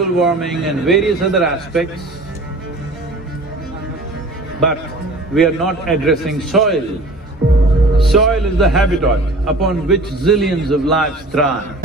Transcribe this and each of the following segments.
global warming and various other aspects, but we are not addressing soil. Soil is the habitat upon which zillions of lives thrive.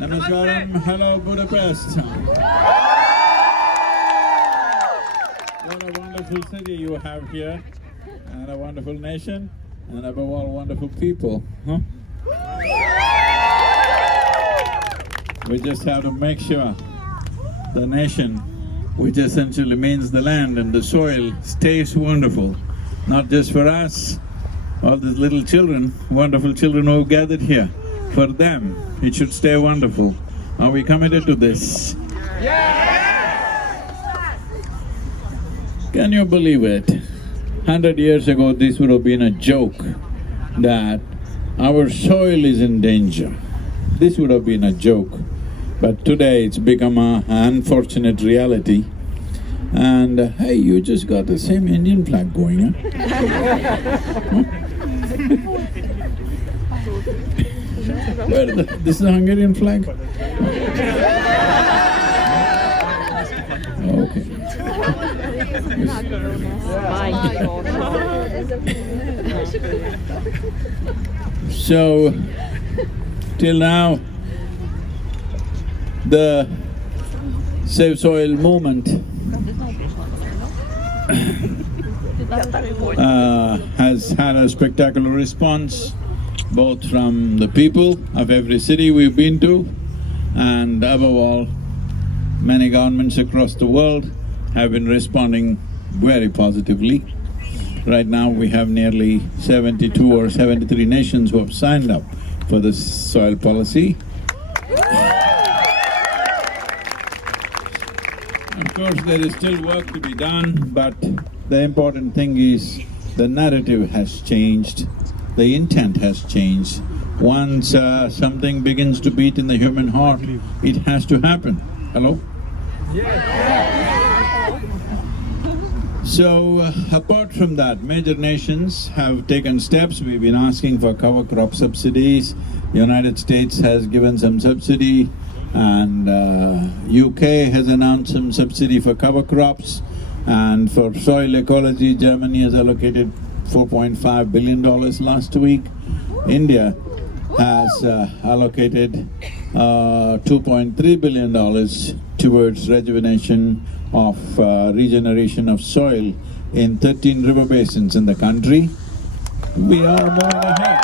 Namaskaram, hello Budapest. What a wonderful city you have here, and a wonderful nation, and above all, wonderful people, huh? We just have to make sure the nation, which essentially means the land and the soil, stays wonderful, not just for us, all these little children, wonderful children who gathered here. For them, it should stay wonderful. Are we committed to this? Yes! Can you believe it? 100 years ago, this would have been a joke that our soil is in danger. This would have been a joke. But today it's become an unfortunate reality. And hey, you just got the same Indian flag going, huh? This is a Hungarian flag? Okay. So, till now, the Save Soil movement has had a spectacular response, both from the people of every city we've been to, and above all, many governments across the world have been responding very positively. Right now we have nearly 72 or 73 nations who have signed up for this soil policy. Of course, there is still work to be done, but the important thing is the narrative has changed, the intent has changed. Once something begins to beat in the human heart, it has to happen. Hello? So, apart from that, major nations have taken steps. We've been asking for cover crop subsidies. The United States has given some subsidy, and UK has announced some subsidy for cover crops. And for soil ecology, Germany has allocated $4.5 billion last week. India has allocated $2.3 billion towards rejuvenation of regeneration of soil in 13 river basins in the country. We are moving ahead.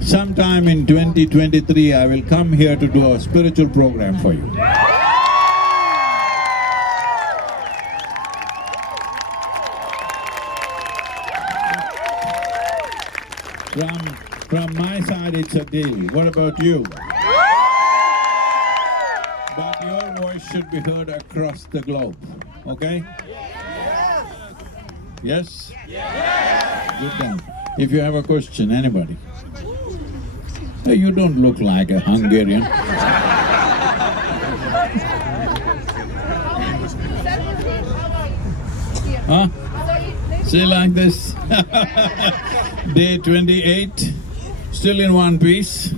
Sometime in 2023, I will come here to do a spiritual program for you. From my side, it's a deal. What about you? But your voice should be heard across the globe, okay? Yes? Good then. If you have a question, anybody? Hey, you don't look like a Hungarian. Huh? Say like this. Day 28, still in one piece.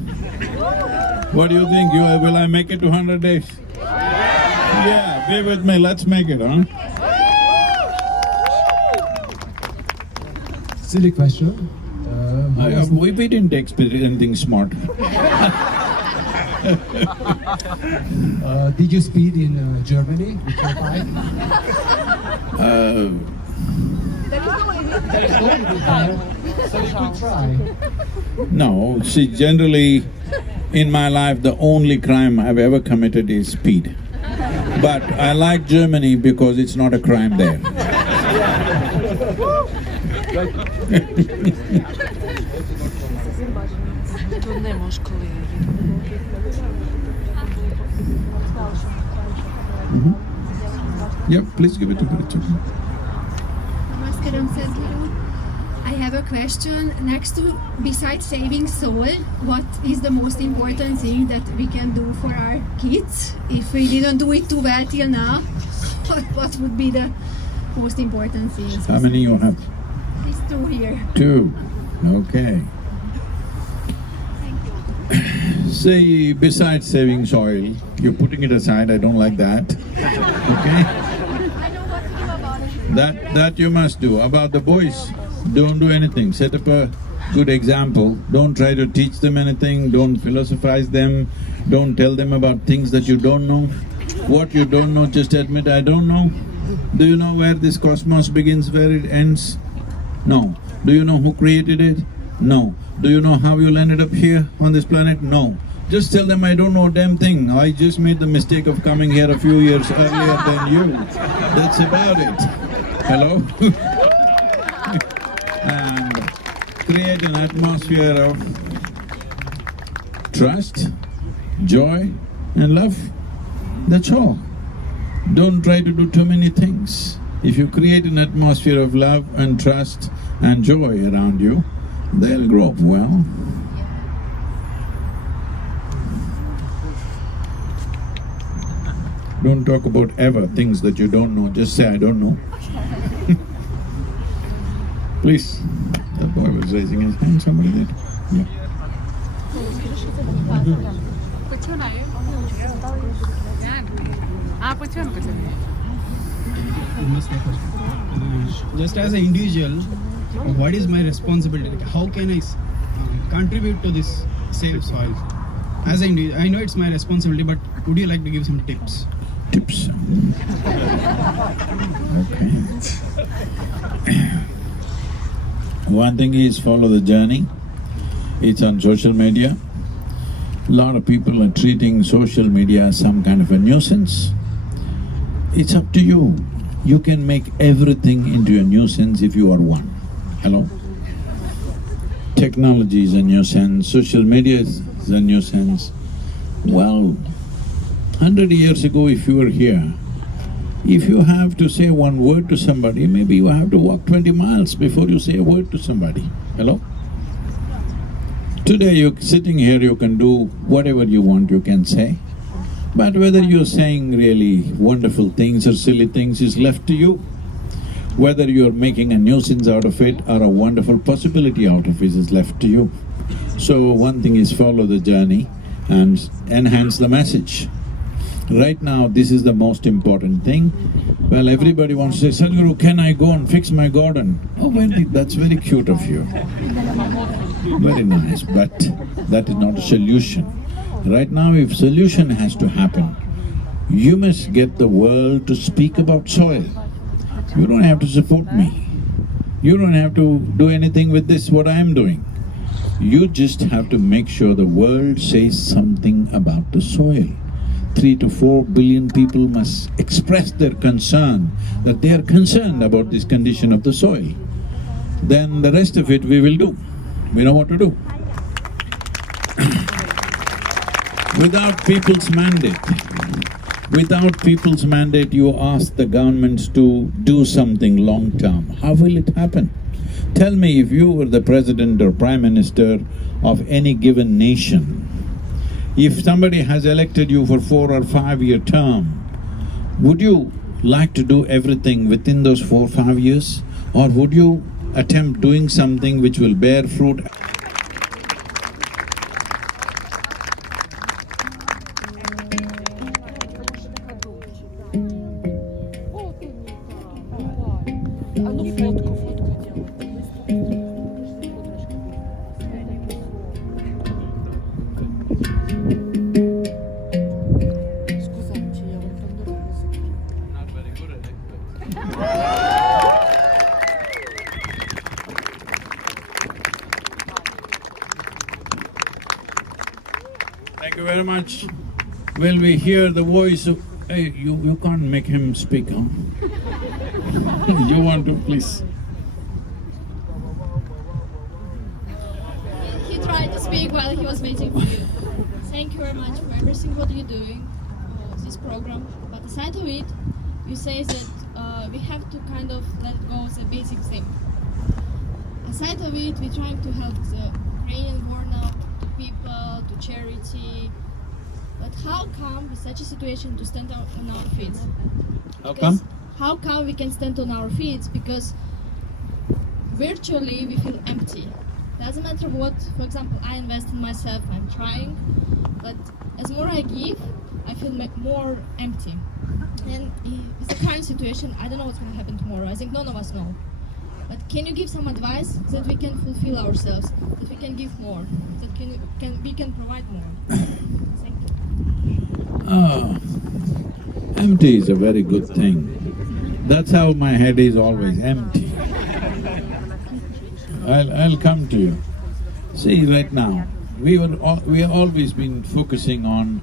What do you think? Will I make it to 100 days? Yeah, be with me, let's make it, huh? Silly question. We didn't expect anything smart. Did you speed in Germany with your bike? So you could try. No, see, generally in my life the only crime I've ever committed is speed. But I like Germany because it's not a crime there. Yep, please give it to her. Namaskaram, Sadhguru. I have a question. Besides saving soul, what is the most important thing that we can do for our kids? If we didn't do it too well till now, what would be the most important thing? How many you have? These two here. 2. Okay. See, besides saving soil, you're putting it aside, I don't like that. Okay? That you must do. About the boys, don't do anything. Set up a good example. Don't try to teach them anything, don't philosophize them, don't tell them about things that you don't know. What you don't know, just admit, I don't know. Do you know where this cosmos begins, where it ends? No. Do you know who created it? No. Do you know how you'll end up here on this planet? No. Just tell them, I don't know a damn thing. I just made the mistake of coming here a few years earlier than you. That's about it. Hello? And create an atmosphere of trust, joy and love. That's all. Don't try to do too many things. If you create an atmosphere of love and trust and joy around you, they'll grow up well. Don't talk about ever things that you don't know, just say, I don't know. Please. The boy was raising his hand, somebody did. Yeah. Just as an individual, what is my responsibility? Like, how can I contribute to this save soil? As an individual, I know it's my responsibility, but would you like to give some tips? Tips. Okay. One thing is follow the journey. It's on social media. A lot of people are treating social media as some kind of a nuisance. It's up to you. You can make everything into a nuisance if you are one. Hello? Technology is a nuisance, social media is a nuisance. Well, 100 years ago if you were here, if you have to say one word to somebody, maybe you have to walk 20 miles before you say a word to somebody. Hello? Today you're sitting here, you can do whatever you want, you can say. But whether you're saying really wonderful things or silly things is left to you. Whether you're making a nuisance out of it or a wonderful possibility out of it is left to you. So one thing is follow the journey and enhance the message. Right now, this is the most important thing. Well, everybody wants to say, Sadhguru, can I go and fix my garden? Oh, well, that's very cute of you. Very nice, but that is not a solution. Right now, if solution has to happen, you must get the world to speak about soil. You don't have to support me. You don't have to do anything with this, what I am doing. You just have to make sure the world says something about the soil. 3 to 4 billion people must express their concern, that they are concerned about this condition of the soil. Then the rest of it we will do. We know what to do. Without people's mandate, you ask the governments to do something long-term. How will it happen? Tell me, if you were the president or prime minister of any given nation, if somebody has elected you for 4 or 5 year term, would you like to do everything within those 4 or 5 years? Or would you attempt doing something which will bear fruit? Thank you very much. Will we hear the voice of… Hey, you can't make him speak, huh? You want to, please. He tried to speak while he was waiting for you. Thank you very much for everything what you're doing for this program. But aside of it, you say that we have to kind of let go the basic thing. Aside of it, we're trying to help the Ukrainian worn-out people, to charity. But how come with such a situation to stand out on our feet? How come we can stand on our feet? Because virtually we feel empty. Doesn't matter what, for example, I invest in myself, I'm trying, but as more I give, I feel more empty. And with the current situation, I don't know what's going to happen tomorrow. I think none of us know. But can you give some advice that we can fulfill ourselves, that we can give more, that we can provide more? Thank you. Empty is a very good thing. That's how my head is always empty. I'll come to you. See, right now, we have always been focusing on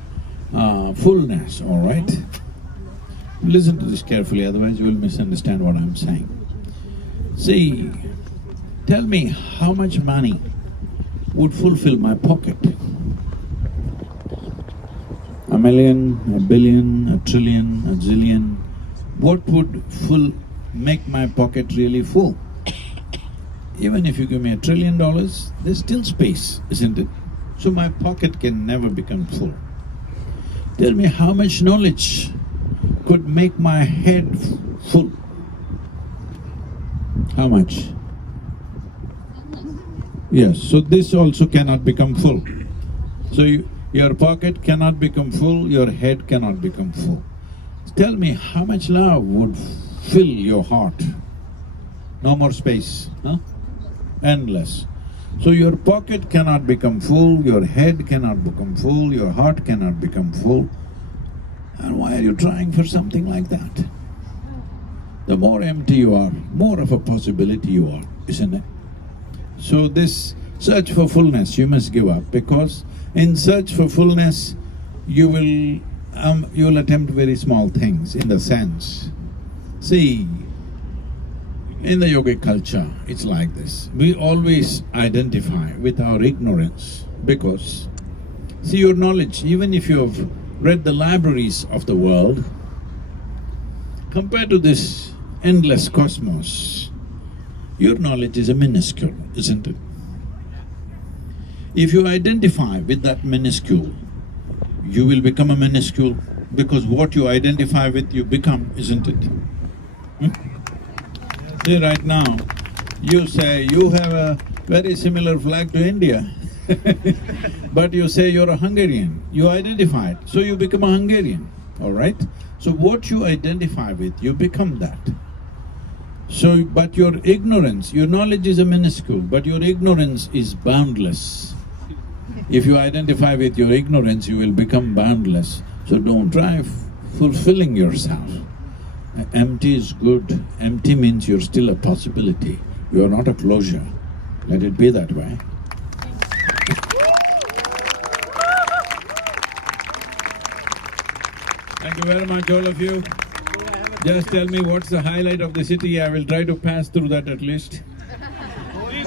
fullness, all right? Listen to this carefully, otherwise you will misunderstand what I'm saying. See, tell me how much money would fulfill my pocket? 1 million, 1 billion, 1 trillion, 1 zillion? What would make my pocket really full? Even if you give me $1 trillion, there's still space, isn't it? So my pocket can never become full. Tell me how much knowledge could make my head full? How much? Yes, so this also cannot become full. So your pocket cannot become full, your head cannot become full. Tell me how much love would fill your heart? No more space, huh? Endless. So your pocket cannot become full, your head cannot become full, your heart cannot become full. And why are you trying for something like that? The more empty you are, more of a possibility you are, isn't it? So this search for fullness you must give up, because in search for fullness you will attempt very small things in the sense. See, in the yogic culture, it's like this. We always identify with our ignorance because See, your knowledge, even if you have read the libraries of the world, compared to this endless cosmos, your knowledge is a minuscule, isn't it? If you identify with that minuscule, you will become a minuscule, because what you identify with, you become, isn't it? See, right now, you say you have a very similar flag to India but you say you're a Hungarian, you identify it, so you become a Hungarian, all right? So what you identify with, you become that. So, but your ignorance, your knowledge is a minuscule, but your ignorance is boundless. If you identify with your ignorance, you will become boundless. So don't try fulfilling yourself. Empty is good. Empty means you're still a possibility. You are not a closure. Let it be that way. Thank you very much, all of you. Just tell me what's the highlight of the city. I will try to pass through that at least.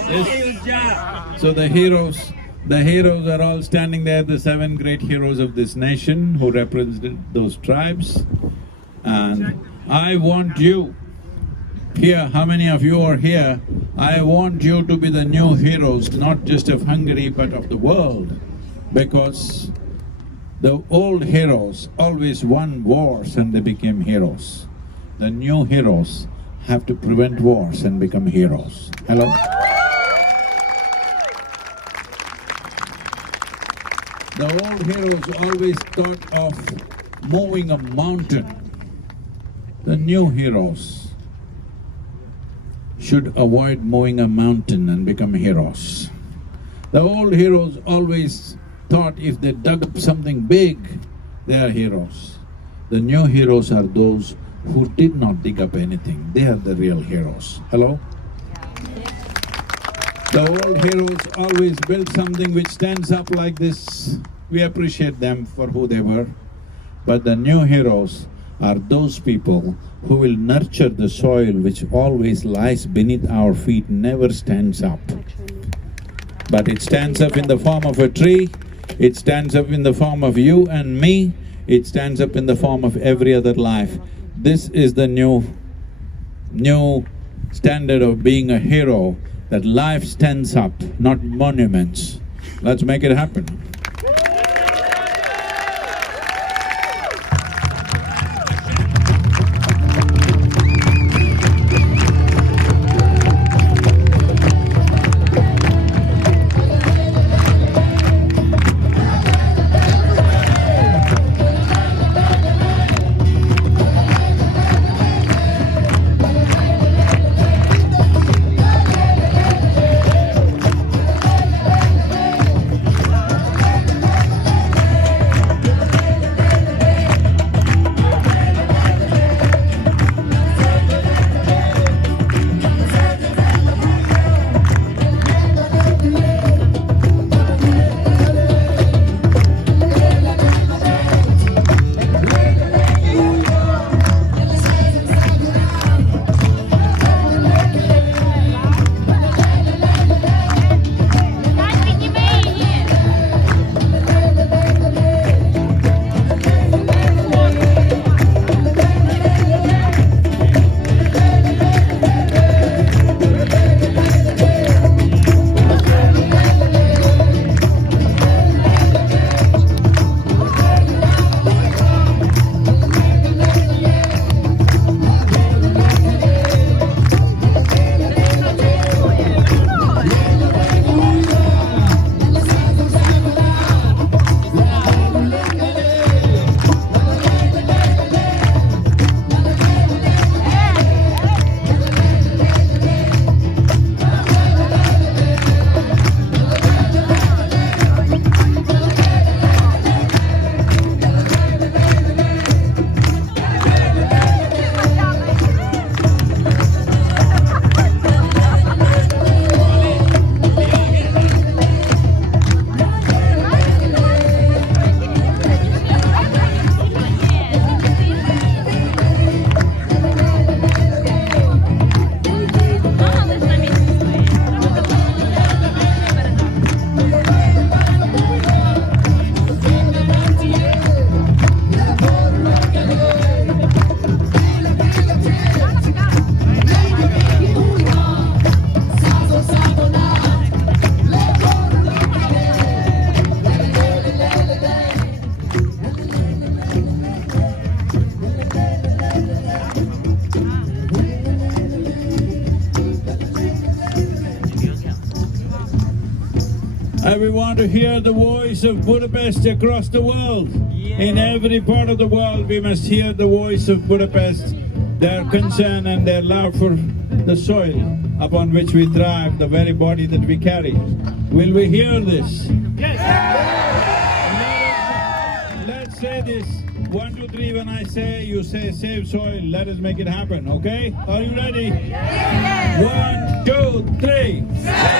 Yes. So the heroes are all standing there, the 7 great heroes of this nation who represented those tribes. And I want you here, how many of you are here? I want you to be the new heroes, not just of Hungary but of the world, because the old heroes always won wars and they became heroes. The new heroes have to prevent wars and become heroes. Hello? The old heroes always thought of moving a mountain. The new heroes should avoid moving a mountain and become heroes. The old heroes always thought if they dug up something big, they are heroes. The new heroes are those who did not dig up anything. They are the real heroes. Hello? The old heroes always built something which stands up like this. We appreciate them for who they were. But the new heroes are those people who will nurture the soil which always lies beneath our feet, never stands up. But it stands up in the form of a tree, it stands up in the form of you and me, it stands up in the form of every other life. This is the new standard of being a hero, that life stands up, not monuments. Let's make it happen. And we want to hear the voice of Budapest across the world. In every part of the world, we must hear the voice of Budapest, their concern and their love for the soil upon which we thrive, the very body that we carry. Will we hear this? Yes! Let's say this. 1, 2, 3, when I say, you say save soil, let us make it happen, okay? Are you ready? Yes! 1, 2, 3.